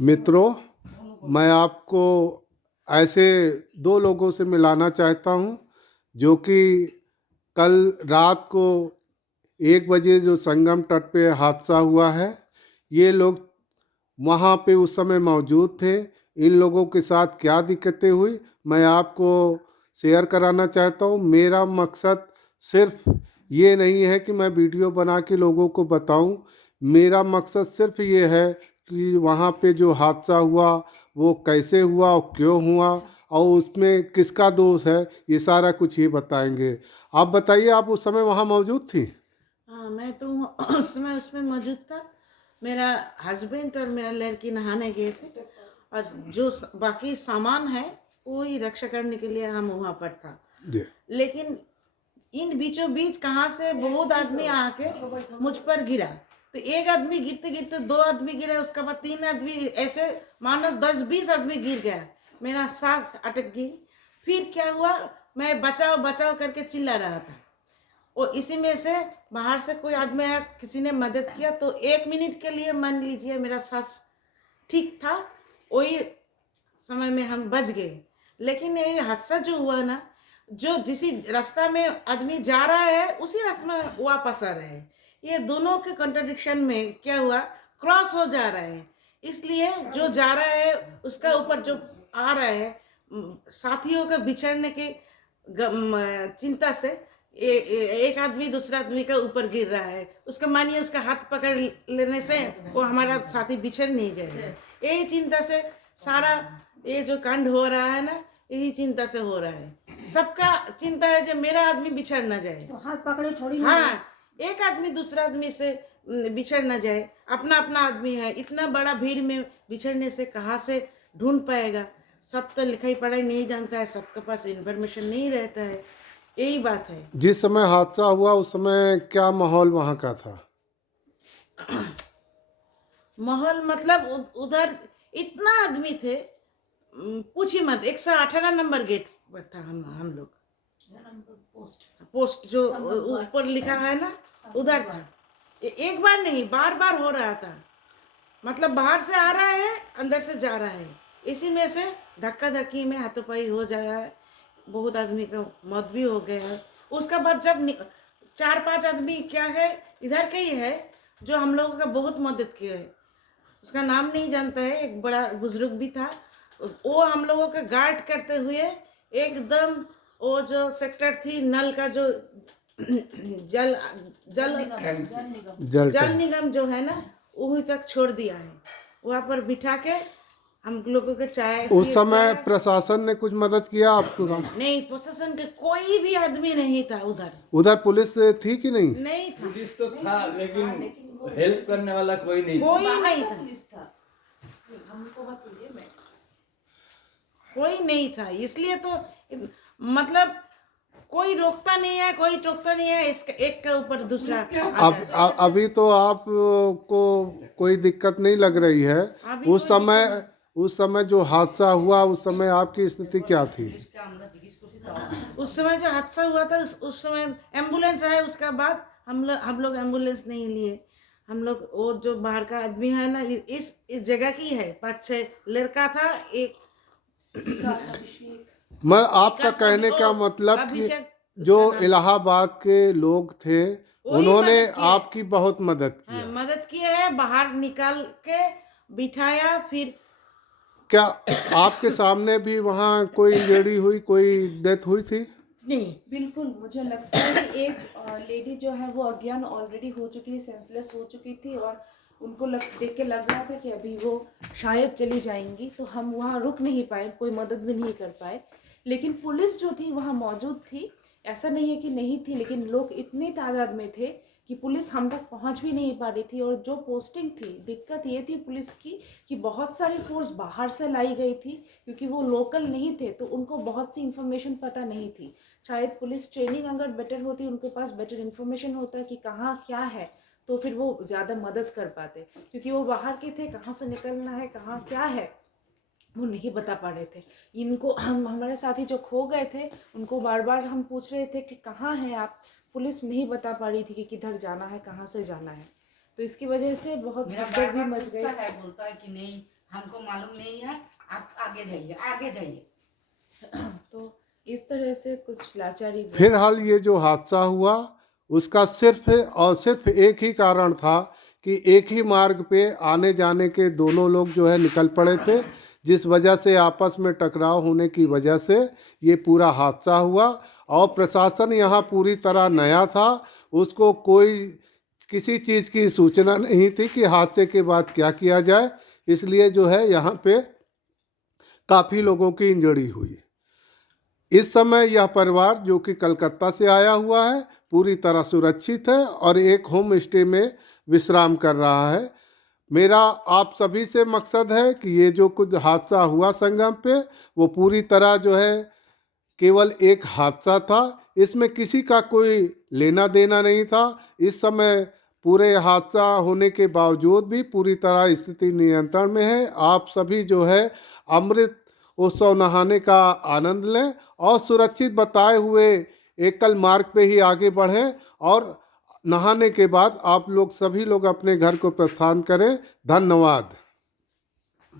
मित्रों, मैं आपको ऐसे दो लोगों से मिलाना चाहता हूं जो कि कल रात को 1 बजे जो संगम तट पे हादसा हुआ है, ये लोग वहाँ पे उस समय मौजूद थे। इन लोगों के साथ क्या दिक्कतें हुई, मैं आपको शेयर कराना चाहता हूँ। मेरा मकसद सिर्फ ये नहीं है कि मैं वीडियो बना के लोगों को बताऊँ। मेरा मकसद सिर्फ ये है कि वहाँ पे जो हादसा हुआ वो कैसे हुआ और क्यों हुआ और उसमें किसका दोष है, ये सारा कुछ ही बताएंगे। आप बताइए, आप उस समय वहाँ मौजूद थी? हाँ, मैं तो उस समय उसमें मौजूद था। मेरा हस्बैंड और मेरा लड़की नहाने गए थे और जो बाकी सामान है वो ही रक्षा करने के लिए हम वहाँ पर था। जी। लेकिन इन बीचों बीच कहाँ से बहुत आदमी आके मुझ पर गिरा। तो एक आदमी गिरते गिरते दो आदमी गिरे, उसके बाद तीन आदमी, ऐसे मानो 10-20 आदमी गिर गया। मेरा सांस अटक गई। फिर क्या हुआ, मैं बचाओ बचाओ करके चिल्ला रहा था और इसी में से बाहर से कोई आदमी आया, किसी ने मदद किया। तो 1 मिनट के लिए मान लीजिए मेरा सांस ठीक था, वही समय में हम बच गए। लेकिन ये हादसा जो हुआ ना, जो जिस रास्ता में आदमी जा रहा है उसी रास्ते में वापस आ रहे हैं। ये दोनों के कंट्रडिक्शन में क्या हुआ, क्रॉस हो जा रहा है। इसलिए जो जा रहा है उसका ऊपर जो आ रहा है, साथियों के बिछड़ने के चिंता से एक आदमी दूसरा आदमी के ऊपर गिर रहा है। उसका मानिए उसका हाथ पकड़ लेने से वो हमारा साथी बिछड़ नहीं जाएगा। यही चिंता से सारा ये जो कांड हो रहा है ना, यही चिंता से हो रहा है। सबका चिंता है जो मेरा आदमी बिछड़ ना जाए, तो हाथ पकड़े थोड़ी ना हाँ, एक आदमी दूसरा आदमी से बिछड़ ना जाए। अपना अपना आदमी है, इतना बड़ा भीड़ में बिछड़ने से कहाँ से ढूंढ पाएगा। सब तो लिखाई पढ़ाई नहीं जानता है, सबके पास इन्फॉर्मेशन नहीं रहता है, यही बात है। जिस समय हादसा हुआ उस समय क्या माहौल वहाँ का था? माहौल मतलब उधर इतना आदमी थे, पूछी मत। 118 नंबर गेट पर था हम लोग। पोस्ट जो ऊपर लिखा है ना, उधर था। एक बार नहीं, बार बार हो रहा था। मतलब बाहर से आ रहा है, अंदर से जा रहा है। इसी में से धक्का धक्की में हाथोपाई हो जाया है, बहुत आदमी का मौत भी हो गया है। उसका बाद जब 4-5 आदमी क्या है, इधर के ही है, जो हम लोगों का बहुत मदद किया है। उसका नाम नहीं जानता है, एक बड़ा बुजुर्ग भी था। वो हम लोगों का गार्ड करते हुए एकदम, वो जो सेक्टर थी नल का जो जल जल जल जल टैंक। निगम जो है ना, वहीं तक छोड़ दिया है। वहाँ पर बिठा के हम लोगों के चाय उस समय पिलाया। प्रशासन ने कुछ मदद किया आपको? नहीं, प्रशासन के कोई भी आदमी नहीं था उधर। उधर पुलिस थी कि नहीं? नहीं था, पुलिस तो था लेकिन हेल्प करने वाला कोई नहीं था। कोई नहीं था, कोई नहीं था। इसलिए तो मतलब कोई रोकता नहीं है, कोई टोकता नहीं है, इसका एक के ऊपर दूसरा आ जाता है। अभी तो आप को कोई दिक्कत नहीं लग रही है। अभी उस कोई समय दिक्कत उस समय जो हादसा हुआ उस समय आपकी स्थिति क्या थी? उस समय जो हादसा हुआ था, उस समय एम्बुलेंस आया। उसका बाद हम लोग एम्बुलेंस नहीं लिए। हम लोग, वो जो बाहर का आदमी है ना, इस जगह की है, 5-6 लड़का था। एक मैं आपका विकास कहने का मतलब कि अभिषेक जो उसका नाम। इलाहाबाद के लोग थे वही उन्होंने मदद किया है। आपकी बहुत मदद हाँ, किया। मदद किया है, बाहर निकाल के बिठाया। फिर क्या आपके सामने भी वहाँ कोई इंजरी हुई, कोई डेथ हुई थी? नहीं, बिल्कुल मुझे लगता है कि एक लेडी जो है वो अज्ञान ऑलरेडी हो चुकी थी, सेंसलेस हो चुकी थी और उनको देख के लग रहा था कि अभी वो शायद चली जाएंगी, तो हम वहाँ रुक नहीं पाए, कोई मदद भी नहीं कर पाए। लेकिन पुलिस जो थी वहाँ मौजूद थी, ऐसा नहीं है कि नहीं थी, लेकिन लोग इतनी तादाद में थे कि पुलिस हम तक पहुंच भी नहीं पा रही थी। और जो पोस्टिंग थी, दिक्कत ये थी पुलिस की कि बहुत सारी फोर्स बाहर से लाई गई थी, क्योंकि वो लोकल नहीं थे तो उनको बहुत सी इन्फॉर्मेशन पता नहीं थी। शायद पुलिस ट्रेनिंग अगर बेटर होती, उनके पास बेटर इन्फॉर्मेशन होता कि कहाँ क्या है, तो फिर वो ज़्यादा मदद कर पाते। क्योंकि वो बाहर के थे, कहाँ से निकलना है, कहाँ क्या है, वो नहीं बता पा रहे थे। इनको हमारे साथी जो खो गए थे उनको बार बार हम पूछ रहे थे कि कहाँ हैं आप। पुलिस नहीं बता पा रही थी कि किधर जाना है, कहाँ से जाना है। तो इसकी वजह से बहुत मेरा भगदड़ भी बार-बार मच गई। पूछता है, बोलता है कि नहीं हमको मालूम नहीं है, आप आगे जाइए, आगे जाइए। तो इस तरह से कुछ लाचारी भी- फिलहाल ये जो हादसा हुआ उसका सिर्फ और सिर्फ एक ही कारण था कि एक ही मार्ग पे आने जाने के दोनों लोग जो है निकल पड़े थे, जिस वजह से आपस में टकराव होने की वजह से ये पूरा हादसा हुआ। और प्रशासन यहाँ पूरी तरह नया था, उसको कोई किसी चीज़ की सूचना नहीं थी कि हादसे के बाद क्या किया जाए, इसलिए जो है यहाँ पे काफ़ी लोगों की इंजरी हुई। इस समय यह परिवार जो कि कलकत्ता से आया हुआ है पूरी तरह सुरक्षित है और एक होम स्टे में विश्राम कर रहा है। मेरा आप सभी से मकसद है कि ये जो कुछ हादसा हुआ संगम पे वो पूरी तरह जो है केवल एक हादसा था, इसमें किसी का कोई लेना देना नहीं था। इस समय पूरे हादसा होने के बावजूद भी पूरी तरह स्थिति नियंत्रण में है। आप सभी जो है अमृत उत्सव नहाने का आनंद लें और सुरक्षित बताए हुए एकल मार्ग पे ही आगे बढ़ें और नहाने के बाद आप लोग सभी लोग अपने घर को प्रस्थान करें। धन्यवाद।